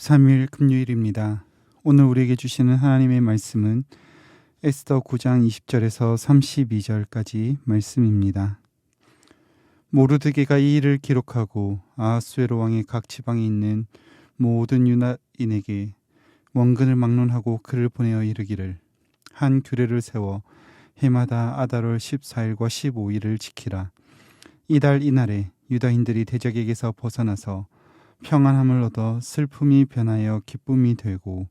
13일 금요일입니다. 오늘 우리에게 주시는 하나님의 말씀은 에스더 9장 20절에서 32절까지 말씀입니다. 모르드게가 이 일을 기록하고 아하수에로 왕의 각 지방에 있는 모든 유다인에게 원근을 막론하고 글을 보내어 이르기를, 한 규례를 세워 해마다 아달월 14일과 15일을 지키라. 이달 이날에 유다인들이 대적에게서 벗어나서 평안함을 얻어 슬픔이 변하여 기쁨이 되고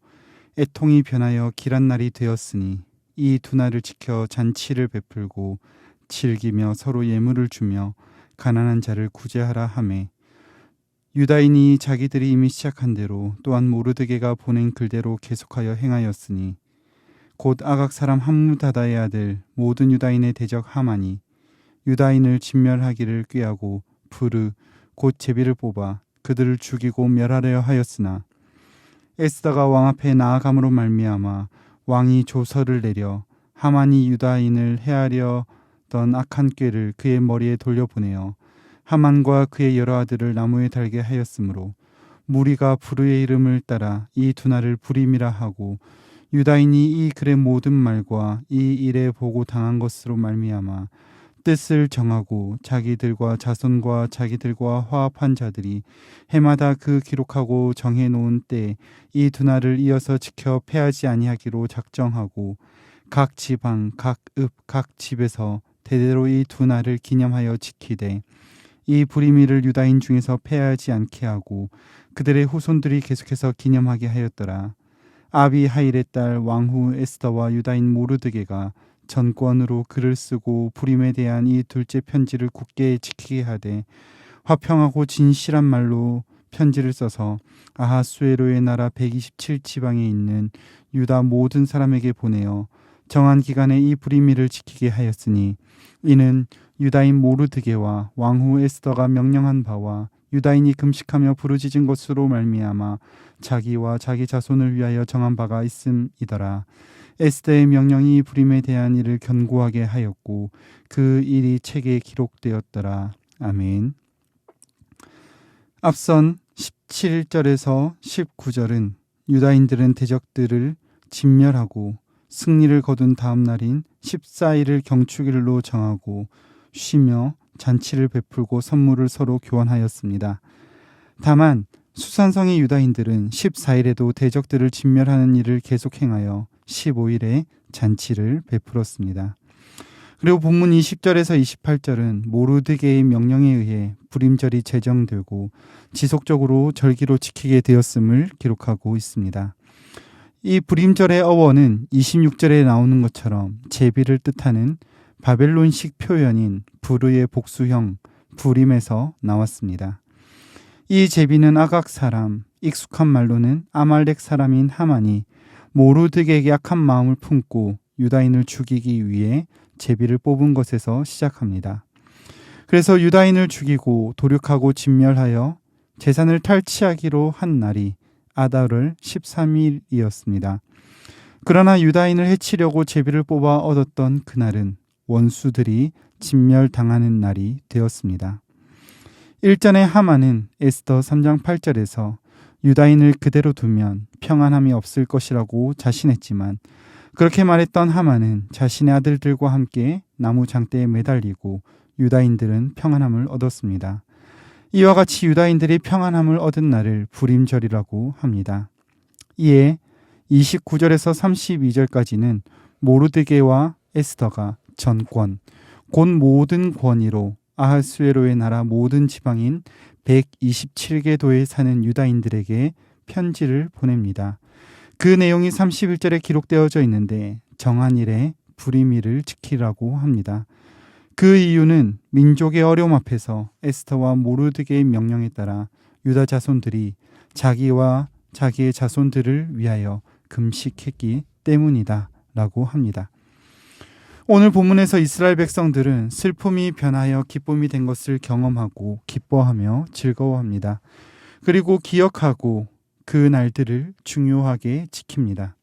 애통이 변하여 길한 날이 되었으니 이 두 날을 지켜 잔치를 베풀고 즐기며 서로 예물을 주며 가난한 자를 구제하라 하매, 유다인이 자기들이 이미 시작한 대로 또한 모르드게가 보낸 글대로 계속하여 행하였으니 곧 아각 사람 함무다다의 아들 모든 유다인의 대적 하만이 유다인을 진멸하기를 꾀하고 부르 곧 제비를 뽑아 그들을 죽이고 멸하려 하였으나 에스더가 왕 앞에 나아감으로 말미암아 왕이 조서를 내려 하만이 유다인을 해하려던 악한 꾀를 그의 머리에 돌려보내어 하만과 그의 여러 아들을 나무에 달게 하였으므로 무리가 부르의 이름을 따라 이 두 날을 부림이라 하고, 유다인이 이 글의 모든 말과 이 일에 보고 당한 것으로 말미암아 뜻을 정하고 자기들과 자손과 자기들과 화합한 자들이 해마다 그 기록하고 정해놓은 때 이 두 날을 이어서 지켜 패하지 아니하기로 작정하고 각 지방, 각 읍, 각 집에서 대대로 이 두 날을 기념하여 지키되 이 부리미를 유다인 중에서 패하지 않게 하고 그들의 후손들이 계속해서 기념하게 하였더라. 아비하일의 딸 왕후 에스더와 유다인 모르드게가 전권으로 글을 쓰고 부림에 대한 이 둘째 편지를 굳게 지키게 하되 화평하고 진실한 말로 편지를 써서 아하수에로의 나라 127지방에 있는 유다 모든 사람에게 보내어 정한 기간에 이 부리미를 지키게 하였으니, 이는 유다인 모르드게와 왕후 에스더가 명령한 바와 유다인이 금식하며 부르짖은 것으로 말미암아 자기와 자기 자손을 위하여 정한 바가 있음이더라. 에스더의 명령이 부림에 대한 일을 견고하게 하였고 그 일이 책에 기록되었더라. 아멘. 앞선 17절에서 19절은 유다인들은 대적들을 진멸하고 승리를 거둔 다음 날인 14일을 경축일로 정하고 쉬며 잔치를 베풀고 선물을 서로 교환하였습니다. 다만 수산성의 유다인들은 14일에도 대적들을 진멸하는 일을 계속 행하여 15일에 잔치를 베풀었습니다. 그리고 본문 20절에서 28절은 모르드게의 명령에 의해 부림절이 제정되고 지속적으로 절기로 지키게 되었음을 기록하고 있습니다. 이 부림절의 어원은 26절에 나오는 것처럼 제비를 뜻하는 바벨론식 표현인 부르의 복수형 부림에서 나왔습니다. 이 제비는 아각 사람, 익숙한 말로는 아말렉 사람인 하만이 모르드게에게 악한 마음을 품고 유다인을 죽이기 위해 제비를 뽑은 것에서 시작합니다. 그래서 유다인을 죽이고 도륙하고 진멸하여 재산을 탈취하기로 한 날이 아달월 13일이었습니다. 그러나 유다인을 해치려고 제비를 뽑아 얻었던 그날은 원수들이 진멸당하는 날이 되었습니다. 일전에 하만은 에스더 3장 8절에서 유다인을 그대로 두면 평안함이 없을 것이라고 자신했지만, 그렇게 말했던 하만은 자신의 아들들과 함께 나무 장대에 매달리고 유다인들은 평안함을 얻었습니다. 이와 같이 유다인들이 평안함을 얻은 날을 부림절이라고 합니다. 이에 29절에서 32절까지는 모르드게와 에스더가 전권, 곧 모든 권위로 아하수에로의 나라 모든 지방인 127개 도에 사는 유다인들에게 편지를 보냅니다. 그 내용이 31절에 기록되어져 있는데 정한 일에 부리미를 지키라고 합니다. 그 이유는 민족의 어려움 앞에서 에스더와 모르드게의 명령에 따라 유다 자손들이 자기와 자기의 자손들을 위하여 금식했기 때문이다 라고 합니다. 오늘 본문에서 이스라엘 백성들은 슬픔이 변하여 기쁨이 된 것을 경험하고 기뻐하며 즐거워합니다. 그리고 기억하고 그 날들을 중요하게 지킵니다.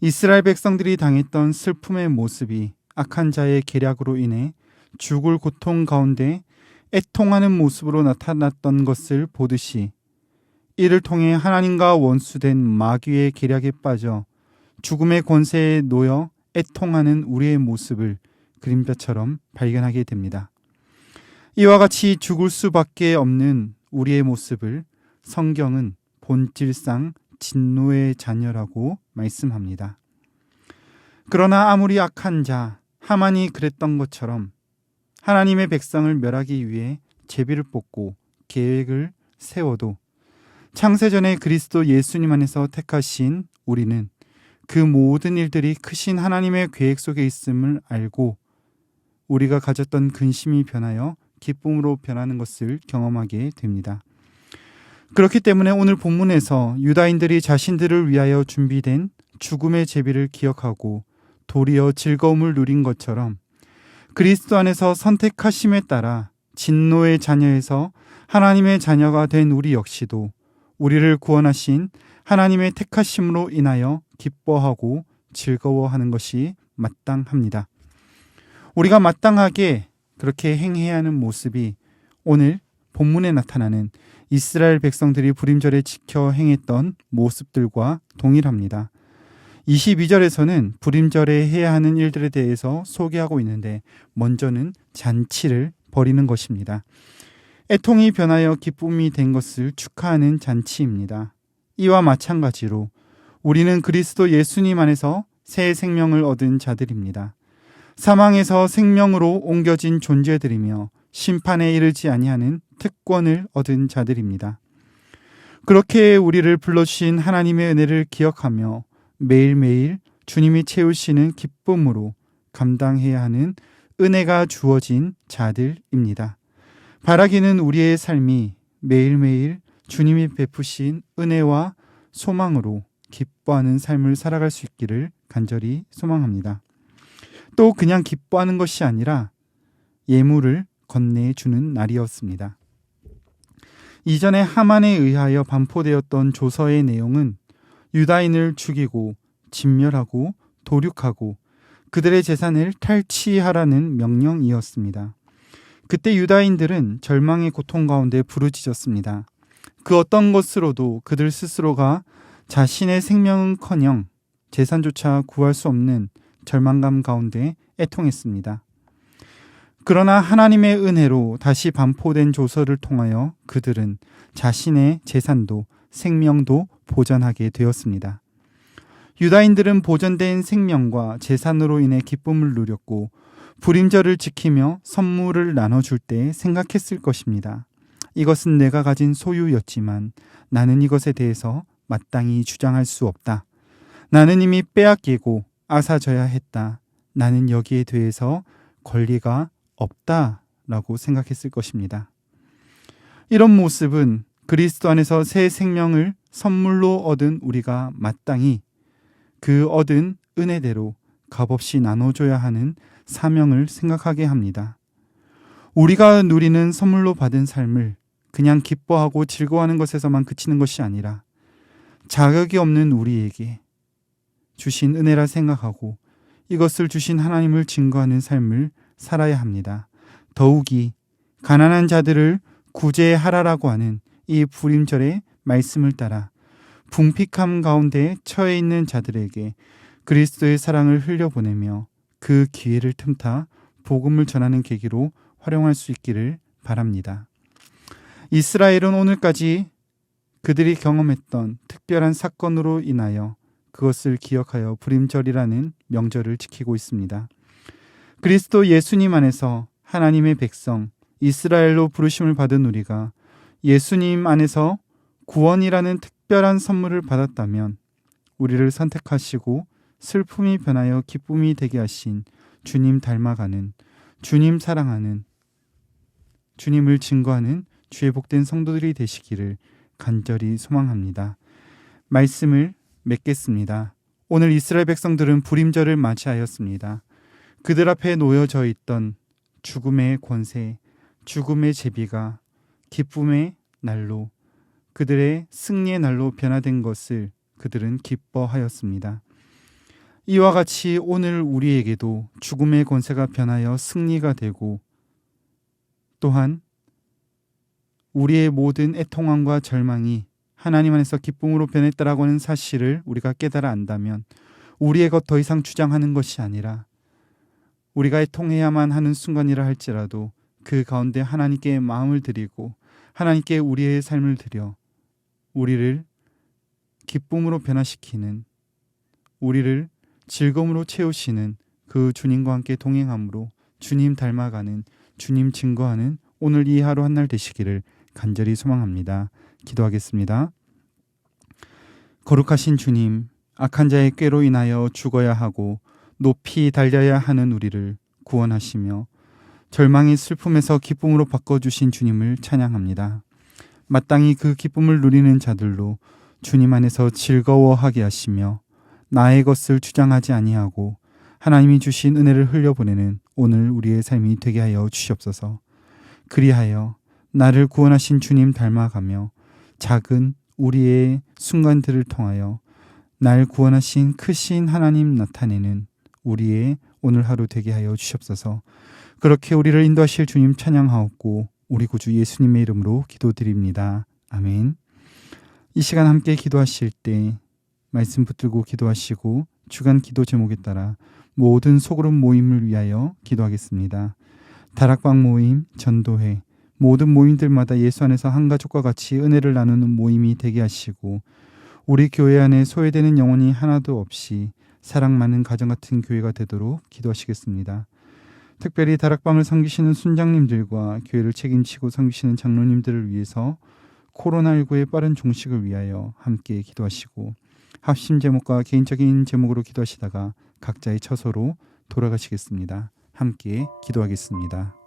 이스라엘 백성들이 당했던 슬픔의 모습이 악한 자의 계략으로 인해 죽을 고통 가운데 애통하는 모습으로 나타났던 것을 보듯이 이를 통해 하나님과 원수된 마귀의 계략에 빠져 죽음의 권세에 놓여 애통하는 우리의 모습을 그림자처럼 발견하게 됩니다. 이와 같이 죽을 수밖에 없는 우리의 모습을 성경은 본질상 진노의 자녀라고 말씀합니다. 그러나 아무리 악한 자 하만이 그랬던 것처럼 하나님의 백성을 멸하기 위해 제비를 뽑고 계획을 세워도 창세전에 그리스도 예수님 안에서 택하신 우리는 그 모든 일들이 크신 하나님의 계획 속에 있음을 알고 우리가 가졌던 근심이 변하여 기쁨으로 변하는 것을 경험하게 됩니다. 그렇기 때문에 오늘 본문에서 유다인들이 자신들을 위하여 준비된 죽음의 제비를 기억하고 도리어 즐거움을 누린 것처럼 그리스도 안에서 선택하심에 따라 진노의 자녀에서 하나님의 자녀가 된 우리 역시도 우리를 구원하신 하나님의 택하심으로 인하여 기뻐하고 즐거워하는 것이 마땅합니다. 우리가 마땅하게 그렇게 행해야 하는 모습이 오늘 본문에 나타나는 이스라엘 백성들이 불임절에 지켜 행했던 모습들과 동일합니다. 22절에서는 불임절에 해야 하는 일들에 대해서 소개하고 있는데 먼저는 잔치를 벌이는 것입니다. 애통이 변하여 기쁨이 된 것을 축하하는 잔치입니다. 이와 마찬가지로 우리는 그리스도 예수님 안에서 새 생명을 얻은 자들입니다. 사망에서 생명으로 옮겨진 존재들이며 심판에 이르지 아니하는 특권을 얻은 자들입니다. 그렇게 우리를 불러주신 하나님의 은혜를 기억하며 매일매일 주님이 채우시는 기쁨으로 감당해야 하는 은혜가 주어진 자들입니다. 바라기는 우리의 삶이 매일매일 주님이 베푸신 은혜와 소망으로 기뻐하는 삶을 살아갈 수 있기를 간절히 소망합니다. 또 그냥 기뻐하는 것이 아니라 예물을 건네주는 날이었습니다. 이전에 하만에 의하여 반포되었던 조서의 내용은 유다인을 죽이고 진멸하고 도륙하고 그들의 재산을 탈취하라는 명령이었습니다. 그때 유다인들은 절망의 고통 가운데 부르짖었습니다. 그 어떤 것으로도 그들 스스로가 자신의 생명은커녕 재산조차 구할 수 없는 절망감 가운데 애통했습니다. 그러나 하나님의 은혜로 다시 반포된 조서를 통하여 그들은 자신의 재산도 생명도 보전하게 되었습니다. 유다인들은 보전된 생명과 재산으로 인해 기쁨을 누렸고 불임절을 지키며 선물을 나눠줄 때 생각했을 것입니다. 이것은 내가 가진 소유였지만 나는 이것에 대해서 마땅히 주장할 수 없다. 나는 이미 빼앗기고 앗아져야 했다. 나는 여기에 대해서 권리가 없다라고 생각했을 것입니다. 이런 모습은 그리스도 안에서 새 생명을 선물로 얻은 우리가 마땅히 그 얻은 은혜대로 값없이 나눠줘야 하는 사명을 생각하게 합니다. 우리가 누리는 선물로 받은 삶을 그냥 기뻐하고 즐거워하는 것에서만 그치는 것이 아니라 자격이 없는 우리에게 주신 은혜라 생각하고 이것을 주신 하나님을 증거하는 삶을 살아야 합니다. 더욱이 가난한 자들을 구제하라라고 하는 이 불임절의 말씀을 따라 궁핍함 가운데 처해 있는 자들에게 그리스도의 사랑을 흘려보내며 그 기회를 틈타 복음을 전하는 계기로 활용할 수 있기를 바랍니다. 이스라엘은 오늘까지 그들이 경험했던 특별한 사건으로 인하여 그것을 기억하여 불임절이라는 명절을 지키고 있습니다. 그리스도 예수님 안에서 하나님의 백성 이스라엘로 부르심을 받은 우리가 예수님 안에서 구원이라는 특별한 선물을 받았다면 우리를 선택하시고 슬픔이 변하여 기쁨이 되게 하신 주님 닮아가는, 주님 사랑하는, 주님을 증거하는 주의 복된 성도들이 되시기를 간절히 소망합니다. 말씀을 맺겠습니다. 오늘 이스라엘 백성들은 불임절을 맞이하였습니다. 그들 앞에 놓여져 있던 죽음의 권세, 죽음의 제비가 기쁨의 날로, 그들의 승리의 날로 변화된 것을 그들은 기뻐하였습니다. 이와 같이 오늘 우리에게도 죽음의 권세가 변하여 승리가 되고 또한 우리의 모든 애통함과 절망이 하나님 안에서 기쁨으로 변했다라고 하는 사실을 우리가 깨달아 안다면 우리의 것 더 이상 주장하는 것이 아니라 우리가 통해야만 하는 순간이라 할지라도 그 가운데 하나님께 마음을 드리고 하나님께 우리의 삶을 드려 우리를 기쁨으로 변화시키는, 우리를 즐거움으로 채우시는 그 주님과 함께 동행함으로 주님 닮아가는, 주님 증거하는 오늘 이 하루 한날 되시기를 간절히 소망합니다. 기도하겠습니다. 거룩하신 주님, 악한 자의 꾀로 인하여 죽어야 하고 높이 달려야 하는 우리를 구원하시며 절망의 슬픔에서 기쁨으로 바꿔주신 주님을 찬양합니다. 마땅히 그 기쁨을 누리는 자들로 주님 안에서 즐거워하게 하시며 나의 것을 주장하지 아니하고 하나님이 주신 은혜를 흘려보내는 오늘 우리의 삶이 되게 하여 주시옵소서. 그리하여 나를 구원하신 주님 닮아가며 작은 우리의 순간들을 통하여 날 구원하신 크신 하나님 나타내는 우리의 오늘 하루 되게 하여 주시옵소서. 그렇게 우리를 인도하실 주님 찬양하옵고 우리 구주 예수님의 이름으로 기도드립니다. 아멘. 이 시간 함께 기도하실 때 말씀 붙들고 기도하시고 주간 기도 제목에 따라 모든 소그룹 모임을 위하여 기도하겠습니다. 다락방 모임, 전도회, 모든 모임들마다 예수 안에서 한 가족과 같이 은혜를 나누는 모임이 되게 하시고 우리 교회 안에 소외되는 영혼이 하나도 없이 사랑 많은 가정 같은 교회가 되도록 기도하시겠습니다. 특별히 다락방을 섬기시는 순장님들과 교회를 책임지고 섬기시는 장로님들을 위해서 코로나19의 빠른 종식을 위하여 함께 기도하시고 합심 제목과 개인적인 제목으로 기도하시다가 각자의 처소로 돌아가시겠습니다. 함께 기도하겠습니다.